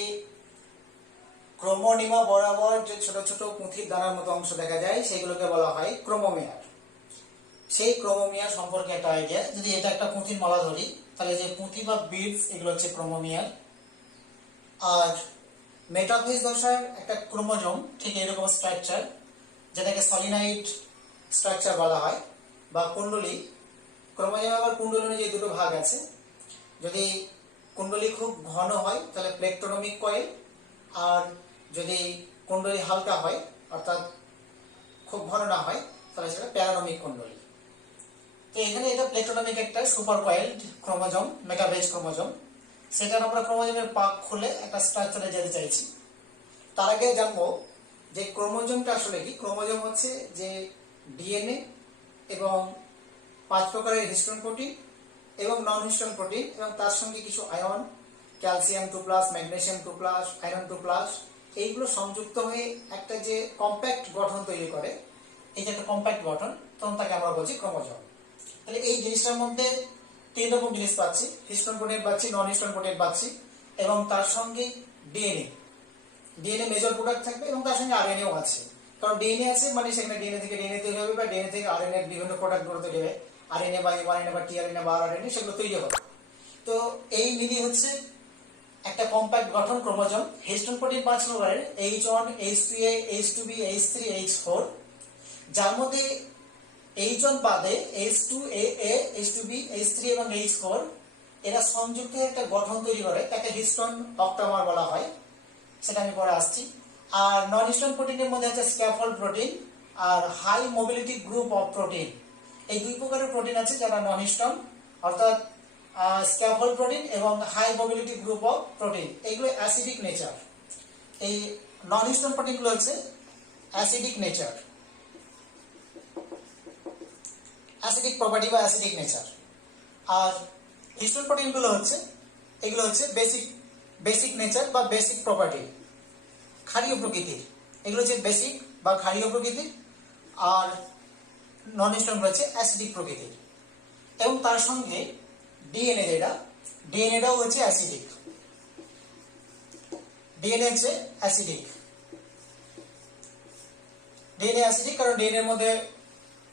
ক্রোমোনিমা বরাবর যে ছোট ছোট পুঁথির দানার মতো অংশ দেখা যায় সেগুলোকে বলা হয় ক্রোমোমিয়ার। সেই ক্রোমোমিয়ার সম্পর্কে একটা আইডিয়া, যদি এটা একটা পুঁথির মালা ধরি তাহলে যে পুঁথি বা বিডস এগুলো হচ্ছে ক্রোমোমিয়ার। আর মেটাফেজ দশার একটা ক্রোমোজোম ঠিক এরকম স্ট্রাকচার, যেটাকে সলিনয়েড স্ট্রাকচার বলা হয়, বা কুণ্ডলী। ক্রোমোজোমে আবার কুণ্ডলী অনুযায়ী দুটো ভাগ আছে, যদি কুণ্ডলী খুব ঘন হয় তাহলে প্লেকটোনমিক কয়েল, আর যদি কুণ্ডলী হালকা হয় অর্থাৎ খুব ঘন না হয় তাহলে সেটা প্যারানমিক কুণ্ডলী। তো এখানে এটা প্লেকটোনমিক একটা super coiled chromosome, metaphase chromosome, সেটার আমরা ক্রোমোজোমের পাক খুলে একটা স্ট্রাকচারে যেতে চাইছি। তার আগে জানবো যে ক্রোমোজোমটা আসলে কি। ক্রোমোজোম হচ্ছে যে ডিএনএ এবং 5 প্রকারের হিস্টোন প্রোটিন এবং নন হিস্টোন প্রোটিন এবং তার সঙ্গে কিছু আয়ন, ক্যালসিয়াম 2+, ম্যাগনেসিয়াম 2+, আয়রন 2+, এইগুলো সংযুক্ত হয়ে একটা যে কম্প্যাক্ট গঠন তৈরি করে, এই যে একটা কম্প্যাক্ট গঠন, তখন তাকে আমরা বলছি ক্রোমোজোম। তাহলে এই জিনিসটার মধ্যে 3 রকম জিনিস পাচ্ছি, হিস্টোন প্রোটিন পাচ্ছি, নন হিস্টোন প্রোটিন পাচ্ছি, এবং তার সঙ্গে ডিএনএ মেজর প্রোডাক্ট থাকবে, এবং তার সঙ্গে আরএনএও আছে। কারণ ডিএনএ আছে মানে সেখানে ডিএনএ থেকে ডিএনএ তৈরি হবে, বা ডিএনএ থেকে আরএনএ বিভিন্ন প্রোডাক্ট গুলো তৈরি হবে, আরএনএ বা এমআরএনএ বা টিআরএনএ বা আরএনএ, সেগুলো তৈরি হবে। তো এই মিলিয়ে হচ্ছে একটা কম্প্যাক্ট গঠন ক্রোমোজোম। হিস্টোন প্রোটিন 5 প্রকারের, H1, H2A, H2B, H3, H4, যার মধ্যে H1 বাদে H2AA, H2B, H3 এবং H4 এরা সংযুক্ত হয়ে একটা গঠন তৈরি করে, তাকে হিস্টোন অক্টামার বলা হয়, সেটা আমি পরে আসছি। আর নন হিস্টোন প্রোটিনের মধ্যে হচ্ছে স্ক্যাফোল্ড প্রোটিন আর high mobility group of protein. এই দুই প্রকারের প্রোটিন আছে যারা নন হিস্টোন, অর্থাৎ স্ক্যাফোল্ড প্রোটিন এবং high mobility group of protein, এইগুলো অ্যাসিডিক নেচার। এই নন হিস্টোন প্রোটিনগুলো হচ্ছে অ্যাসিডিক নেচার, অ্যাসিডিক প্রপার্টি বা অ্যাসিডিক নেচার। আর হিস্টোন প্রোটিনগুলো হচ্ছে এগুলো হচ্ছে বেসিক নেচার বা বেসিক প্রপার্টি, ক্ষারীয় প্রকৃতির। এগুলো হচ্ছে বেসিক বা ক্ষারীয় প্রকৃতির, আর নন হিস্টোনগুলো হচ্ছে অ্যাসিডিক প্রকৃতির। এবং তার সঙ্গে ডিএনএ, যেটা ডিএনএটাও হচ্ছে অ্যাসিডিক। ডিএনএ হচ্ছে অ্যাসিডিক, ডিএনএ অ্যাসিডিক কারণ ডিএনএ এর মধ্যে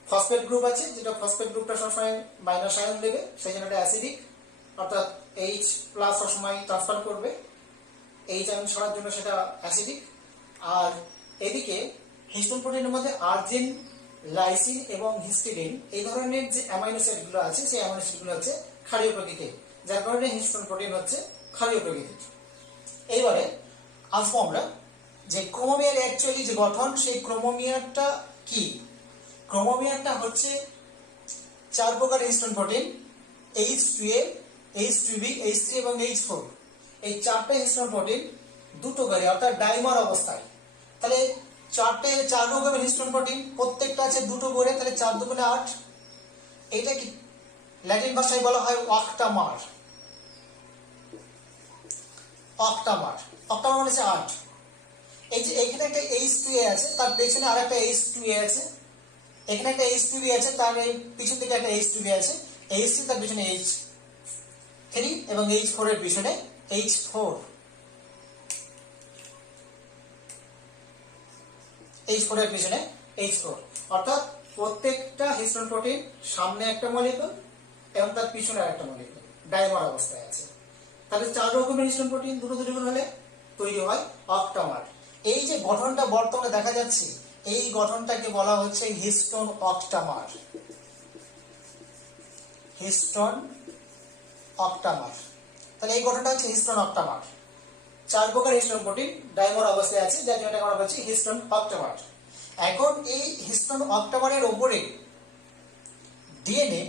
ফসফেট গ্রুপ আছে, যেটা ফসফেট গ্রুপটা সবসময় মাইনাস আয়ন দেবে, সেই জন্য এটা অ্যাসিডিক, অর্থাৎ H+ সবসময় ট্রান্সফার করবে, H আয়ন ছড়ার জন্য সেটা অ্যাসিডিক। আর এদিকে হিস্টোন প্রোটিনের মধ্যে আর্জিন, লাইসিন এবং হিস্টিডিন এই ধরনের যে অ্যামাইনো অ্যাসিডগুলো আছে সেই অ্যামাইনো অ্যাসিডগুলো হচ্ছে ক্ষারীয় প্রকৃতির, যার কারণে হিস্টোন প্রোটিন হচ্ছে ক্ষারীয় প্রকৃতির। এইবারে আসবো আমরা যে ক্রোমোমিয়ার অ্যাকচুয়ালি যে গঠন, সেই ক্রোমোমিয়ারটা কি। ক্রোমোমিয়ারটা হচ্ছে 4 প্রকার histone protein, H2A, H2B, H3 এবং H4। এই 4টে হিস্টোন প্রোটিন দুটো করে অর্থাৎ ডাইমার অবস্থায়। তাহলে চার রকমের হিস্টোন প্রোটিন, প্রত্যেকটা আছে দুটো করে, তাহলে 4 2 8। এটা কি ল্যাটিন ভাষায় বলা হয় অক্টামার। অক্টামার অক্টামার মানে 8। এই যে এখানে একটা H2A আছে, তার পেছনে আরেকটা H2A আছে, এখানে একটা H2B আছে, তার এই পিছন দিকে একটা H2B আছে, H3 তার পিছনে H3 এবং H4 এর পিছনে H4 এর পিছনে H4। অর্থাৎ প্রত্যেকটা হিস্টোন প্রোটিন সামনে একটা মলিকিউল এবং তার পিছনে আরেকটা মলিকিউল ডাইমার অবস্থায় আছে। তাহলে 4 রকমের হিস্টোন প্রোটিন দুটো দুটো করে হলে তৈরি হয় অক্টামার। এই যে গঠনটা বর্তমানে দেখা যাচ্ছে, এই গঠনটাকে বলা হচ্ছে হিস্টোন অক্টামার। হিস্টোন অক্টামার, তাহলে এই গঠনটা হচ্ছে হিস্টোন অক্টামার। 4 প্রকার হিস্টোন প্রোটিন ডাইমার অবস্থায় আছে, যার জন্য আমরা বলছি হিস্টোন অক্টামার। এখন এই হিস্টোন অক্টামারের উপরে ডিএনএ,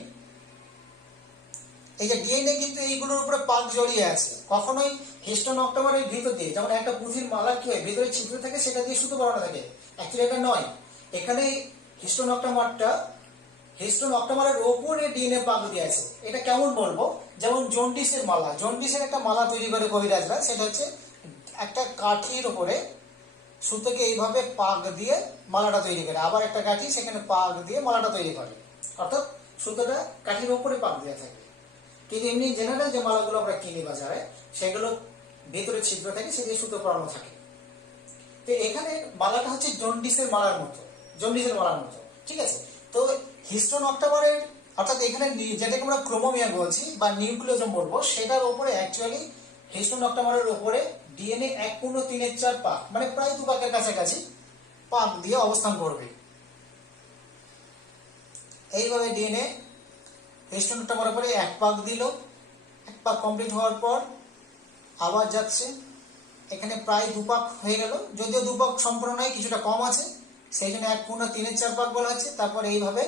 এই যে ডিএনএ কিন্তু এইগুলোর উপরে পাক জড়িয়ে আছে। কখনোই হিস্টোন অক্টামারের ভিতর দিয়ে, যেমন একটা পুঁথির মালা কি হয় ভিতরে ছিদ্র থাকে, সেটা দিয়ে সুতো বানানো থাকে, অ্যাকচুয়ালি এটা নয়। এখানে হিস্টোন অক্টামারের ওপরে ডিএনএ পাক দিয়ে আছে। এটা কেমন বলবো, যেমন জন্ডিসের মালা, জন্ডিসের একটা মালা তৈরি করে কবিরাজরা, সেটা হচ্ছে একটা কাঠির উপরে সুতোকে এইভাবে পাক দিয়ে মালাটা তৈরি করে, আবার একটা কাঠি সেখানে পাক দিয়ে মালাটা তৈরি করে, অর্থাৎ সুতোটা কাঠির উপরে পাক দেওয়া থাকে। কিন্তু এমনি জেনারেল যে মালাগুলো আমরা কিনি বাজারে, সেগুলো ভেতরে ছিদ্র থাকে, সেগুলো সুতো পরানো থাকে। তো এখানে মালাটা হচ্ছে জন্ডিসের মালার মতো, ঠিক আছে। তো হিস্টোন অক্টামারের, অর্থাৎ এখানে যেটাকে আমরা ক্রোমোমিয়ার বলছি বা নিউক্লিওজোম বলবো, সেটার উপরে অ্যাকচুয়ালি হিস্টোন অক্টামারের উপরে ডিএনএ 1/3/4 পাক, মানে প্রায় 2 পাকের কাছাকাছি পাক দিয়ে অবস্থান করবে। এইভাবে ডিএনএ হিস্টোন অক্টামারের উপরে 1 পাক দিল, 1 পাক কমপ্লিট হওয়ার পর আবার যাচ্ছে, এখানে প্রায় 2 পাক হয়ে গেল, যদিও 2 পাক সম্পূর্ণ নয়, কিছুটা কম আছে, সেই জন্য 1/3/4 পাক বলা হচ্ছে। তারপর এইভাবে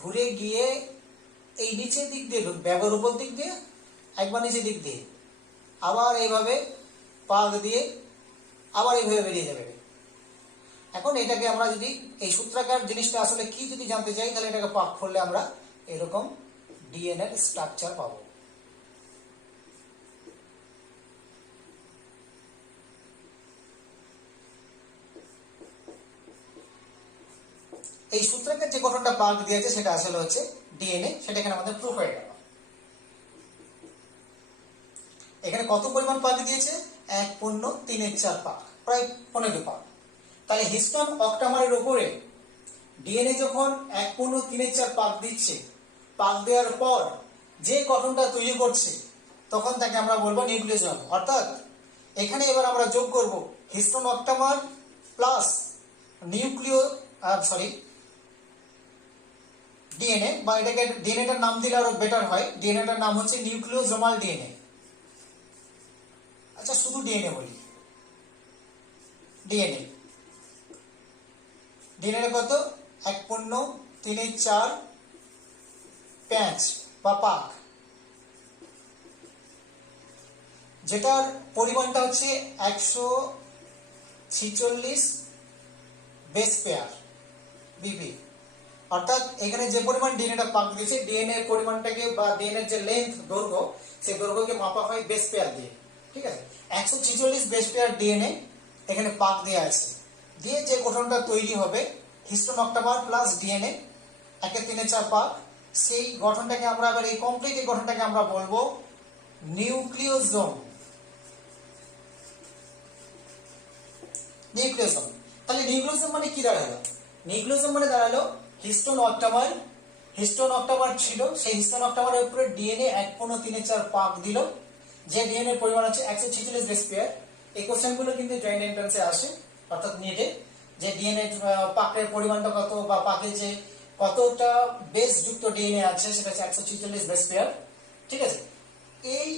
ঘুরে গিয়ে এই নিচের দিক দিয়ে ঢুকবে, একবার উপর দিক দিয়ে, একবার নিচের দিক দিয়ে, আবার এইভাবে পাক দিয়ে আবার এইভাবে বেরিয়ে যাবে। এখন এটাকে আমরা যদি এই সূত্রাকার জিনিসটা আসলে কি যদি জানতে চাই, তাহলে এটাকে পাক করলে আমরা এরকম ডিএনএ স্ট্রাকচার পাবো। এই সূত্রাকার যে গঠনটা পাক দিয়েছে সেটা আসলে হচ্ছে ডিএনএ, সেটা এখানে আমাদের প্রুফ হয়ে গেল। এখানে কত পরিমাণ পাক দিয়েছে, 1/3/4 পাক, প্রায় 15 পাক। তাহলে হিস্টোন অক্টামারের উপরে ডিএনএ যখন 1/3/4 পাক দিচ্ছে, পাক দেওয়ার পর যে গঠনটা তৈরি করছে, তখন তাকে আমরা বলবো নিউক্লিওজোম। অর্থাৎ এখানে এবার আমরা যোগ করব হিস্টোন অক্টামার প্লাস ডিএনএ, বা এটাকে ডিএনএটার নাম দিলে আরো বেটার হয়, ডিএনএটার নাম হচ্ছে নিউক্লিওজোমাল ডিএনএ। আচ্ছা, শুধু ডিএনএ বলি, ডিএনএ কত, 1/3/4 প্যাচ বা পাক, যেটার পরিমাণটা হচ্ছে 146 বেস পেয়ার বিপি। অর্থাৎ এখানে যে পরিমাণ ডিএনএটা পাক দিয়েছে, ডিএনএ এর পরিমাণটাকে বা ডিএনএ এর যে লেন্থ, দৈর্ঘ্য, সেই দৈর্ঘ্যকে মাপা হয় বেস পেয়ার দিয়ে, ঠিক আছে। 146 বেস পেয়ার ডিএনএ এখানে পাক দেওয়া আছে, দিয়ে যে গঠনটা তৈরি হবে হিস্টোন অক্টামার প্লাস ডিএনএ 1/3/4 পাক, সেই গঠনটাকে আমরা আবার এই কমপ্লিট এই গঠনটাকে আমরা বলবো নিউক্লিওজোম। তাহলে নিউক্লিওজোম মানে কি দাঁড়ালো? নিউক্লিওজোম মানে দাঁড়ালো হিস্টোন অক্টামার ছিল, সেই হিস্টোন অক্টামারের উপরে ডিএনএ 1/3/4 পাক দিল, যে ডিএনএ পরিমাণ হচ্ছে 146 বেস পেয়ার। এই কোশ্চেনগুলো কিন্তু জয়েন্ট এন্ট্রান্সে আসে, অর্থাৎ নিটে, যে ডিএনএ পাকের পরিমাণটা কত বা পাকে যে কতটা বেস যুক্ত ডিএনএ আছে সেটা হচ্ছে 146 বেস পেয়ার, ঠিক আছে। এই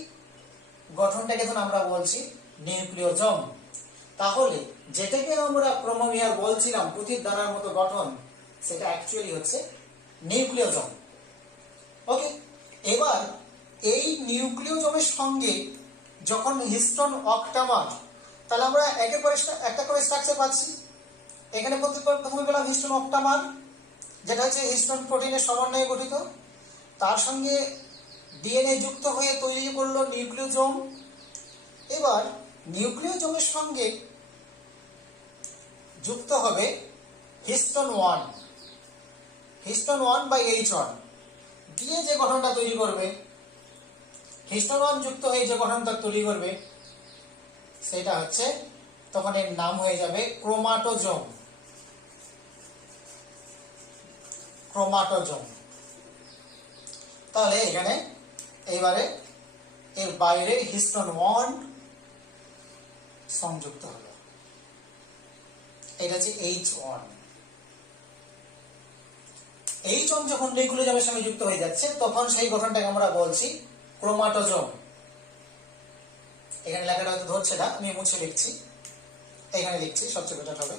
গঠনটাকে এখন আমরা বলছি নিউক্লিওজোম। তাহলে যেটাকে আমরা ক্রোমোমিয়ার বলছিলাম পুঁথির দানার মতো গঠন, সেটা অ্যাকচুয়ালি হচ্ছে নিউক্লিওজোম। ওকে, এবার এই নিউক্লিওজোমের সঙ্গে যখন হিস্টোন অক্টামার, তাহলে আমরা একের পর একটা করে স্ট্রাকচার পাচ্ছি। এখানে প্রথমে পেলাম হিস্টোন অক্টামার, যেটা হচ্ছে হিস্টোন প্রোটিনের সমন্বয়ে গঠিত। তার সঙ্গে ডিএনএ যুক্ত হয়ে তৈরি করলো নিউক্লিওজোম। এবার নিউক্লিওজোমের সঙ্গে যুক্ত হবে হিস্টোন 1, হিস্টোন 1 বাই H1 দিয়ে যে গঠনটা তৈরি করবে, হিস্টোন 1 যুক্ত হয়ে যে গঠনটা তৈরি করবে সেটা হচ্ছে, তখন এর নাম হয়ে যাবে ক্রোমাটোজোম। ক্রোমাটোজোম। তাহলে এখানে এইবারে এর বাইরে হিস্টোন 1 সংযুক্ত হলো, এটা হচ্ছে H1। H1 যখন নিউক্লিওজোমের সঙ্গে যুক্ত হয়ে যাচ্ছে তখন সেই গঠনটাকে আমরা বলছি ক্রোমাটোজোম। এখানে লেখাটা হয়তো ধরছে না, আমি মুছে লিখছি, এখানে লিখছি, সবচেয়ে বেটার হবে।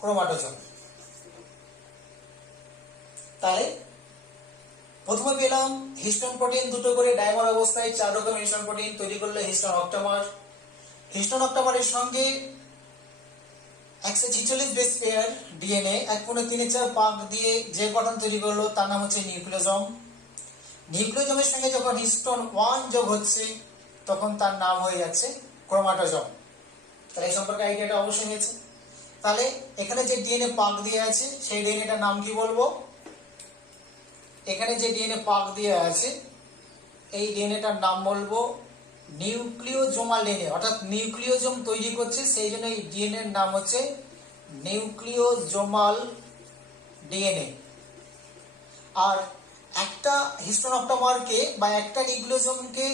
ক্রোমাটোজোম। তাহলে প্রথমে পেলাম হিস্টোন প্রোটিন দুটো করে ডাইমার অবস্থায় 4 রকম হিস্টোন প্রোটিন তৈরি করলে হিস্টোন অক্টামার। হিস্টোন অক্টামারের সঙ্গে 146 বেস পেয়ার ডিএনএ 1.34 পাক দিয়ে যে গঠন তৈরি করলো তার নাম হচ্ছে নিউক্লিওজোম। নিউক্লিওজোমের সঙ্গে যখন হিস্টোন 1 যোগ হচ্ছে তখন তার নাম হয়ে যাচ্ছে ক্রোমাটোজোম। তাহলে এই সম্পর্কে আইডিয়াটা অবশ্যই হয়েছে। তাহলে এখানে যে ডিএনএ পাক দিয়ে আছে সেই ডিএনএটার নাম কি বলবো? এখানে যে ডিএনএ পাক দিয়ে আছে এই ডিএনএটার নাম বলবো নিউক্লিওজোমাল ডিএনএ, অর্থাৎ নিউক্লিওজোম তৈরি করছে, সেই জন্য এই ডিএনএ এর নাম হচ্ছে নিউক্লিওজোমাল ডিএনএ। আর একটা হিস্টোন অক্টামারকে বা একটা নিউক্লিওজোমকে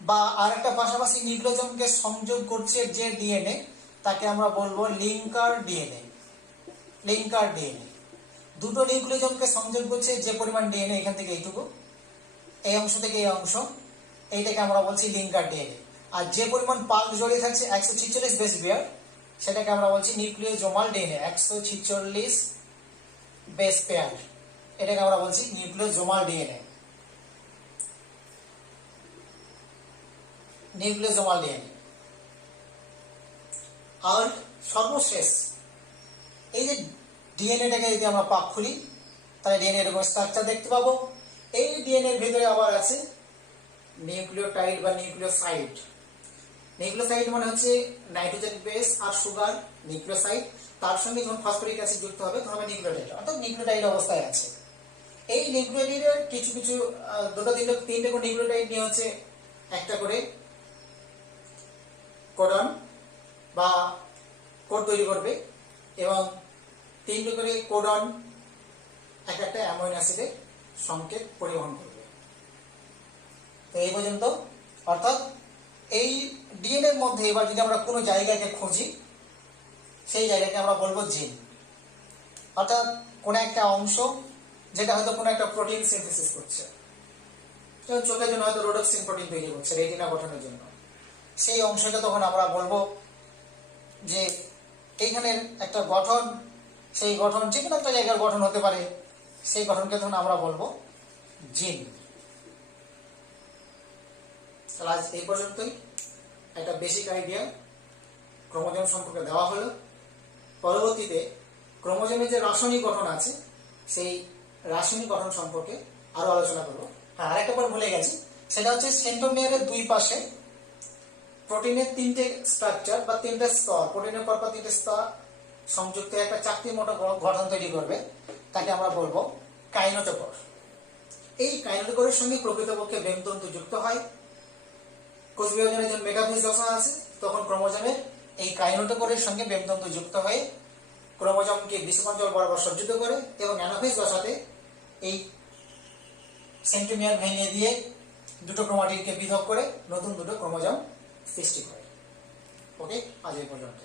বা আর একটা পাশাপাশি নিউক্লিওজোমকে সংযোগ করছে যে ডিএনএ তাকে আমরা বলবো লিঙ্কার ডিএনএ। লিঙ্কার ডিএনএ দুটো নিউক্লিওজোমকে সংযোগ করছে যে পরিমাণ ডিএনএ, এখান থেকে এইটুকু, এই অংশ থেকে এই অংশ, এইটাকে আমরা বলছি লিঙ্কার ডিএনএ। আর যে পরিমাণ পাক জড়িয়ে থাকছে 146 বেস পেয়ার, সেটাকে আমরা বলছি নিউক্লিওজোমাল ডিএনএ। 146 বেস পেয়ার, এটাকে আমরা বলছি নিউক্লিওজোমাল ডিএনএ। নিউক্লিওজোমাল ডিএনএ। আর সর্বশেষ এই যে ডিএনএটাকে যদি আমরা পাক খুলি তাহলে ডিএনএ এরকম স্ট্রাকচার দেখতে পাবো। এই ডিএনএ এর ভিতরে আবার আছে নিউক্লিওটাইড বা নিউক্লিওসাইড। নিউক্লিওসাইড মানে হচ্ছে নাইট্রোজেন বেস আর সুগার নিউক্লিওসাইড, তার সঙ্গে যখন ফসফরিক অ্যাসিড যুক্ত হবে তখন হবে নিউক্লিওটাইড, অর্থাৎ নিউক্লিওটাইড অবস্থায় আছে। এই নিউক্লিওটাইডের কিছু কিছু দুটো তিনটে করে নিউক্লিওটাইড নিয়ে হচ্ছে একটা করে কোডন বা কোড তৈরি করবে এবং তিনটে করে কোডন এক একটা অ্যামাইনো অ্যাসিডের সংকেত পরিবহন করবে। তো এই পর্যন্ত, অর্থাৎ এই ডিএনএ এর মধ্যে এবার যদি আমরা কোনো জায়গাকে খুঁজি সেই জায়গাকে আমরা বলবো জিন, অর্থাৎ কোনো একটা অংশ যেটা হয়তো কোনো একটা প্রোটিন সিনথেসিস করছে, চোখের জন্য হয়তো রোডোপ্সিন প্রোটিন তৈরি করছে রেটিনা গঠনের জন্য, সেই অংশকে তখন আমরা বলবো যে এইখানের একটা গঠন, সেই গঠন যে কোনো একটা জায়গার গঠন হতে পারে, সেই গঠনকে তখন আমরা বলবো জিন। তাহলে আজ এই পর্যন্তই একটা বেসিক আইডিয়া ক্রোমোজোম সম্পর্কে দেওয়া হলো। পরবর্তীতে ক্রোমোজোমের যে রাসায়নিক গঠন আছে সেই রাসায়নিক গঠন সম্পর্কে আরো আলোচনা করবো। হ্যাঁ, আরেকটা বার ভুলে গেছি, সেটা হচ্ছে সেন্ট্রোমিয়ারের দুই পাশে প্রোটিনের তিনটে স্ট্রাকচার বা তিনটে স্তর, প্রোটিনের পরপর তিনটে স্তর সংযুক্ত একটা চাকতির মতো গঠন তৈরি করবে, তাকে আমরা বলবো কাইনোটোকর। এই কাইনোটোকরের সঙ্গে প্রকৃতপক্ষে ব্রেনতন্তু যুক্ত হয়। কোষ বিভাজনের যখন মেগাফেজ দশা আছে তখন ক্রোমোজোমের এই কাইনোটোকরের সঙ্গে ব্রেনতন্তু যুক্ত হয়ে ক্রোমোজোমকে বিষুমঞ্জল বরাবর সজ্জিত করে এবং অ্যানাফেজ দশাতে এই সেন্ট্রোমিয়ার ভেঙে দিয়ে দুটো ক্রোমাটিডকে পৃথক করে নতুন দুটো ক্রোমোজোম সৃষ্টি করে। ওকে, আজ এই পর্যন্ত।